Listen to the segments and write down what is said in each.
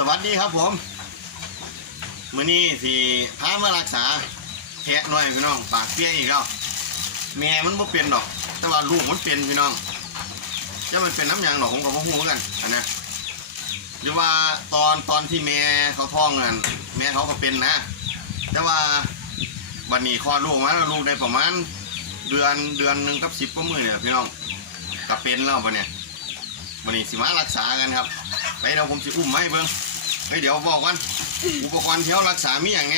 สวัสดีครับผมมื้อนี้สิพามารักษาแทะหน่อยพี่น้อง ปากเปี้ยอีกแล้วแม่มันบ่เป็นดอก แต่ว่าลูกมันเป็นพี่น้องจะมันเป็นน้ำยางดอกผมก็บ่ฮู้เหมือนกันอันนะหรือว่าตอนตอนที่แม่เขาท้องกันแม่เขาก็เป็นนะ แต่ว่าวันนี้คลอดลูกมาแล้วลูกได้ประมาณเดือนเดือนหนึ่งกับสิบกว่ามือเนี่ยพี่น้องก็เป็นแล้วปะเนี่ยวันนี้สิมารักษากันครับไปเดี๋ยวผมสิอุ้มไม้เบิ่ง ไปเดี๋ยวบอกกันอุปกรณ์ที่เขารักษามีอย่างไง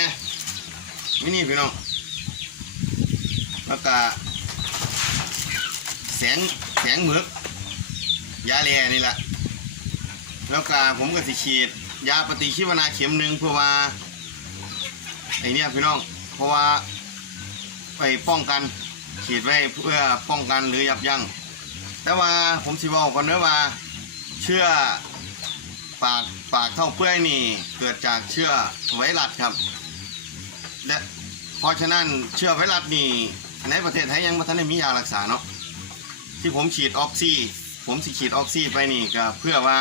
มินี่พี่น้องแล้วก็แสงแสงหมึกยาแลนี่แหละแล้วก็ผมก็สิฉีดยาปฏิชีวนะเข็มหนึ่งเพื่อว่าไอเนี่ยพี่น้องเพราะว่าไปป้องกันฉีดไว้เพื่อป้องกันหรือยับยั้งแต่ว่าผมสิบอกก่อนเนอว่าเชื่อ ปากปากเท่าเปื่อยนี่เกิดจากเชื้อไวรัสครับ และเพราะฉะนั้นเชื้อไวรัสนี่ในประเทศไทยยังไม่ทันได้มียารักษาเนาะที่ผมฉีดออกซิผมสิฉีดออกซิไปนี่ก็เพื่อว่า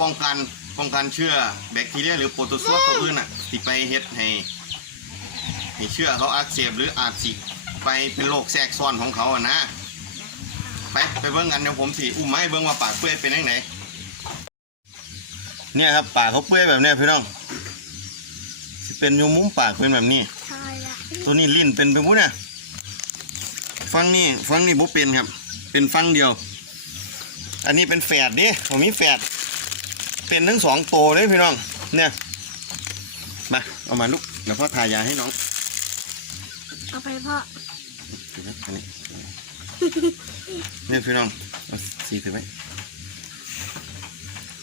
ป้องกันป้องกันเชื้อแบคทีเรียหรือโปรโตซัวตัวอื่นน่ะที่ไปเฮ็ดให้ให้เชื้อเขาอักเสบหรืออาจสิไปเป็นโรคแทรกซ้อนของเขาอะนะไปไปเบิ้งกันเดี๋ยวผมสิอุ้มไม้เบิ้งว่าปากเปื่อยเป็นยังไง เนี่ยครับปากเขาเปื่อยแบบเนี้ยพี่น้องสิเป็นอยูมุมปากเป็นแบบนี้ ใช่ละตัวนี้ลิ้นเป็นไปหมดเนี่ยฟังนี่ฟังนี่บ่เป็นครับ เป็นฟังเดียว อันนี้เป็นแฝดดิผมมีแฝดเป็นทั้งสองโตวเลยพี่น้อง เนี่ยมาเอามาลูกเดี๋ยวพ่อทายาให้น้องเอาไปพ่อถือไว้อันนี้เนี่ยพี่น้องเอาสีถือไว้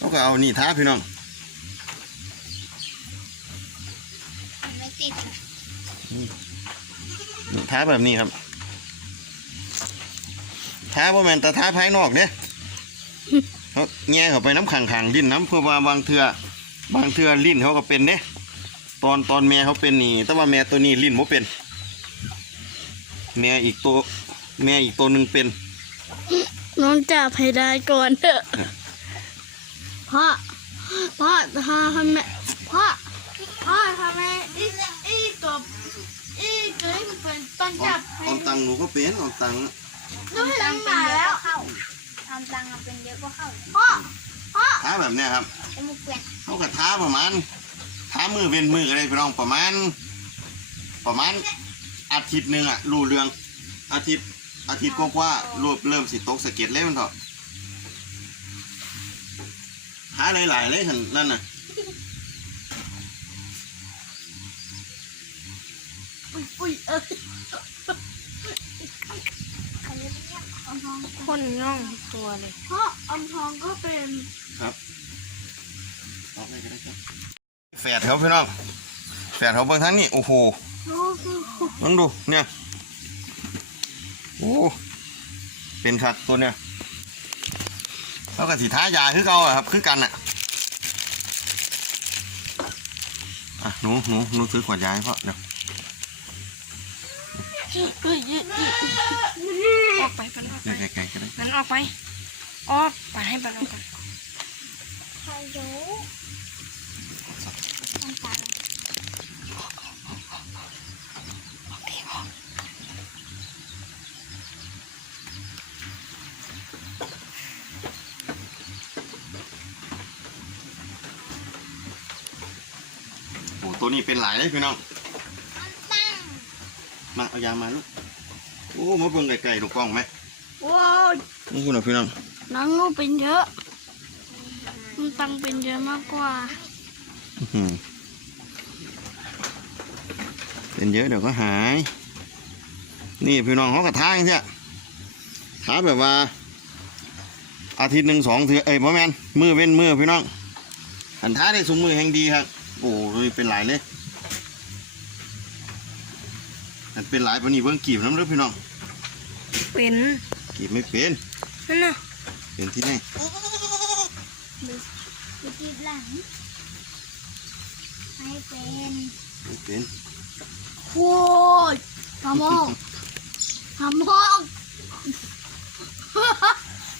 แล้วก็เอานี่ท้าพี่น้องไม่ติดนี่ท้าแบบนี้ครับท้าบ่แม่นแต่ท้าภายนอกเด้เขาแง่เข้าไปน้ำขังขังๆลิ้นน้ำเพื่อว่าบางเทือบางเทือลิ้นเขาก็เป็นเด้ตอนตอนแม่เขาเป็นนี่ แต่ว่าแม่ตัวนี้ลิ้นบ่เป็น แม่อีกตัวแม่อีกตัวหนึ่งเป็น น้องจับให้ได้ก่อนเถอะ พ่อพ่อทำทำไมพ่อพ่อทำไมอีอีตัวอีตัวนี้มันเป็นต้นจับให้ออมตังหนูก็เป็นออมตังน้องตังมาแล้วเข้าทำตังค์เอาเป็นเยอะก็เข้าพ่อพ่อท้าแบบเนี้ยครับเขาก็ท้าประมาณท้ามือเว้นมือก็ได้พี่น้องประมาณ ประมาณอาทิตย์หนึ่งอะรูเรื่องอาทิตย์อาทิตย์กว่าๆรูเริ่มสิตกสะเก็ดเลยมันเถอะ ท้าหลายๆเลยหันนั่นน่ะอุ้ยอุ้ยเอออันนี้เนี่ยเอาทองคนน่องตัวเลยพ่ออมทองก็เป็นออกเลยก็ได้ครับแฝดเขาพี่น้องแฝดเขาเบิ่งทั้งนี้โอ้โหลูกลองดูเนี่ยโอ้เป็นคักตัวเนี่ย แล้วก็สีท้ายาคือเขาครับคือกันอะอะหนูหนูหนูซื้อขวดยาให้พ่อเดี๋ยวออกไปปันออกไปเดี๋ยไกลๆก็ได้นั้นออกไปออกไปให้ปันออกกันพายุน้ำตาล ตัวนี้เป็นหลายเลยพี่น้องตั้งมาเอายามาลูกโอ้มาเบิ่งไกลๆดูกล้องไหมว้าวนี่คุณเหรอพี่น้องน้องงูเป็นเยอะมันตังเป็นเยอะมากกว่าอื้อหือเป็นเยอะเดี๋ยวก็หาย นี่พี่น้องเขากระท้าอย่างเงี้ยท้าแบบว่า อาทิตย์หนึ่งสองเถื่อเอ้ยพ่อแมนมือเว้นมือพี่น้องอันท้าได้สมมือแห่งดีครับ โอ้ยเป็นหลายเลยอันเป็นหลายปานนี้เบิ่งกีบน้ำเด้อพี่น้องเป็นกีบไม่เป็นนั่นน่ะเป็นที่ไหนดูจีบหลังให้เป็นไม่เป็นโว้ยทำห้องทำห้อง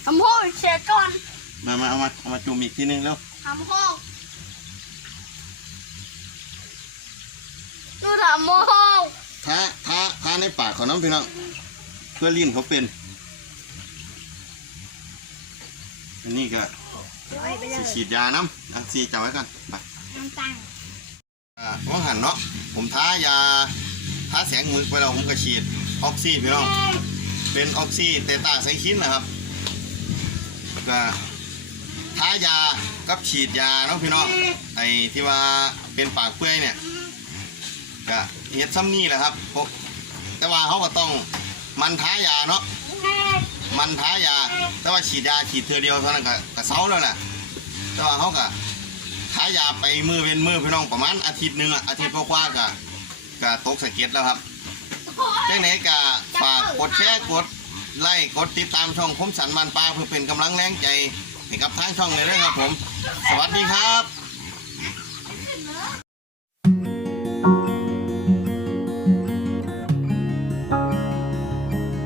ทำห้องเสียก่อนมามาเอามาเอามาจุ่มอีกทีหนึงแล้วทำ ห้องโมงท้าท้าท้าในปากเขาน้ำพี่น้องเพื่อลิ้นเขาเป็น อันนี้ก็ไว้ไปเลสิยฉีดยาน้ำอะสีจับไว้ก่อนไปน้ำตั้งอ่าว่าหันเนาะผมท้ายาท้าแสงหมึกไปแล้วผมก็ฉีดออกซิพี่น้องเป็นออกซิเตต้าไซคินนะครับก็ท้ายากับฉีดยาเนาะพี่น้องไอ้ที่ว่าเป็นปากเปื่อยเนี่ย ก็เฮ็ดซ้ำนี่แหละครับแต่ว่าเขาก็ต้องมันท้ายาเนาะมันท้ายา แต่ว่าฉีดยาฉีดเทือเดียวเท่านั้นก็ก็เซาแล้วน่ะแต่ว่าเขาก็ท้ายาไปมือเป็นมือพี่น้องประมาณอาทิตย์หนึ่งอะอาทิตย์กว่าๆก็ก็ตกสะเก็ดแล้วครับจังไหนก็ฝากกดแชร์กดไลค์กดติดตามช่องคมสันมันปลาเพื่อเป็นกำลังแรงใจให้กับทางช่องเลยนะครับผม สวัสดีครับ